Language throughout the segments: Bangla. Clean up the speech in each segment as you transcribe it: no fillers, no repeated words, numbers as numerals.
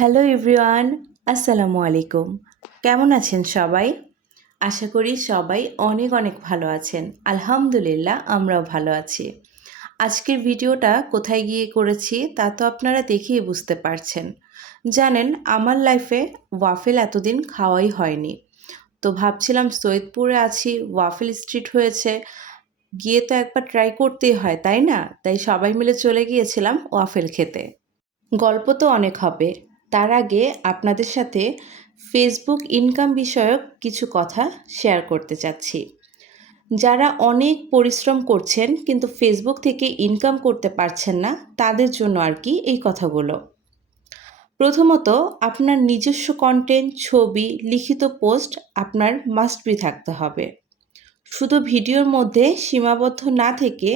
হ্যালো এভরিওয়ান, আসসালামু আলাইকুম। কেমন আছেন সবাই? আশা করি সবাই অনেক অনেক ভালো আছেন। আলহামদুলিল্লাহ আমরাও ভালো আছি। আজকের ভিডিওটা কোথায় গিয়ে করেছি তা তো আপনারা দেখেই বুঝতে পারছেন। জানেন আমার লাইফে ওয়াফেল এতদিন খাওয়াই হয়নি। তো ভাবছিলাম সৈয়দপুরে আছি, ওয়াফেল স্ট্রিট হয়েছে, গিয়ে তো একবার ট্রাই করতেই হয় তাই না? তাই সবাই মিলে চলে গিয়েছিলাম ওয়াফেল খেতে। গল্প তো অনেক হবে, তার আগে আপনাদের সাথে ফেসবুক ইনকাম বিষয়ক কিছু কথা শেয়ার করতে চাচ্ছি। যারা অনেক পরিশ্রম করছেন কিন্তু ফেসবুক থেকে ইনকাম করতে পারছেন না, তাদের জন্য আর কি এই কথাগুলো। প্রথমত, আপনার নিজস্ব কন্টেন্ট, ছবি, লিখিত পোস্ট আপনার মাস্ট বি থাকতে হবে। শুধু ভিডিওর মধ্যে সীমাবদ্ধ না থেকে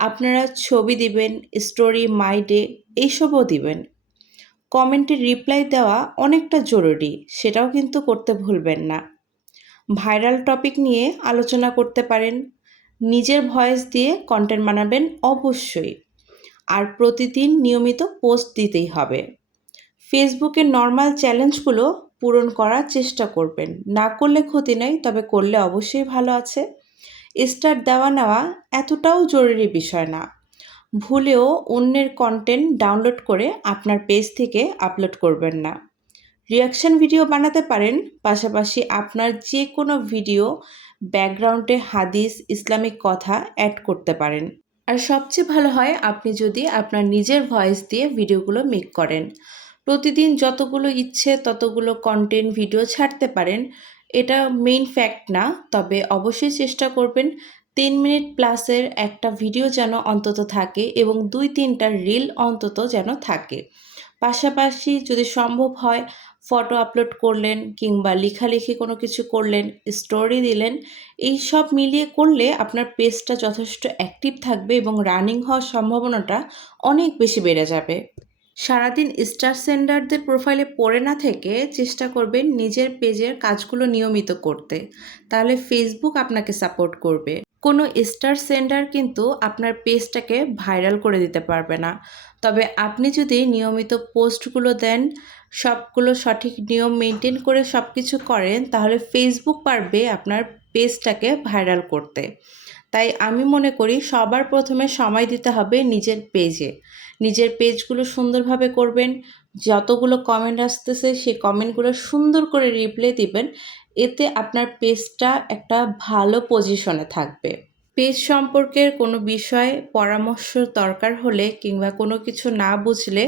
আপনারা ছবি দিবেন, স্টোরি, মাই ডে এইসবও দিবেন। কমেন্টে রিপ্লাই দেওয়া অনেকটা জরুরি, সেটাও কিন্তু করতে ভুলবেন না। ভাইরাল টপিক নিয়ে আলোচনা করতে পারেন। নিজের ভয়েস দিয়ে কন্টেন্ট বানাবেন অবশ্যই। আর প্রতিদিন নিয়মিত পোস্ট দিতেই হবে। ফেসবুকের নর্মাল চ্যালেঞ্জগুলো পূরণ করার চেষ্টা করবেন। না করলে ক্ষতি নেই, তবে করলে অবশ্যই ভালো আছে। স্টার দেওয়া নেওয়া এতটাও জরুরি বিষয় না। ভুলেও অন্যের কন্টেন্ট ডাউনলোড করে আপনার পেজ থেকে আপলোড করবেন না। রিয়াকশন ভিডিও বানাতে পারেন, পাশাপাশি আপনার যে কোনো ভিডিও ব্যাকগ্রাউন্ডে হাদিস, ইসলামিক কথা অ্যাড করতে পারেন। আর সবচেয়ে ভালো হয় আপনি যদি আপনার নিজের ভয়েস দিয়ে ভিডিওগুলো মেক করেন। প্রতিদিন যতগুলো ইচ্ছে ততগুলো কন্টেন্ট ভিডিও ছাড়তে পারেন। এটা মেইন ফ্যাক্ট না, তবে অবশ্যই চেষ্টা করবেন 3 মিনিট প্লাসের একটা ভিডিও যেন অন্তত থাকে এবং 2-3টা রিল অন্তত যেন থাকে। পাশাপাশি যদি সম্ভব হয় ফটো আপলোড করলেন কিংবা লেখালেখি কোনো কিছু করলেন, স্টোরি দিলেন, এই সব মিলিয়ে করলে আপনার পেজটা যথেষ্ট অ্যাক্টিভ থাকবে এবং রানিং হওয়ার সম্ভাবনাটা অনেক বেশি বেড়ে যাবে। সারাদিন স্টার সেন্ডারদের প্রোফাইলে পড়ে না থেকে চেষ্টা করবেন নিজের পেজের কাজগুলো নিয়মিত করতে, তাহলে ফেসবুক আপনাকে সাপোর্ট করবে। কোনো স্টার সেন্ডার কিন্তু আপনার পেজটাকে ভাইরাল করে দিতে পারবে না, তবে আপনি যদি নিয়মিত পোস্টগুলো দেন, সবগুলো সঠিক নিয়ম মেনটেন করে সব কিছু করেন, তাহলে ফেসবুক পারবে আপনার পেজটাকে ভাইরাল করতে। তাই আমি মনে করি সবার প্রথমে সময় দিতে হবে নিজের পেজে। নিজের পেজগুলো সুন্দরভাবে করবেন। যতগুলো কমেন্ট আসতেছে সেই কমেন্টগুলো সুন্দর করে রিপ্লাই দিবেন। এতে আপনার পেজটা একটা ভালো পজিশনে থাকবে। পেজ সম্পর্কের কোনো বিষয়ে পরামর্শ দরকার হলে কিংবা কোনো কিছু না বুঝলে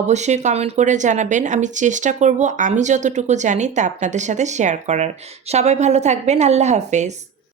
অবশ্যই কমেন্ট করে জানাবেন। আমি চেষ্টা করব আমি যতটুকু জানি তা আপনাদের সাথে শেয়ার করার। সবাই ভালো থাকবেন। আল্লাহ হাফেজ।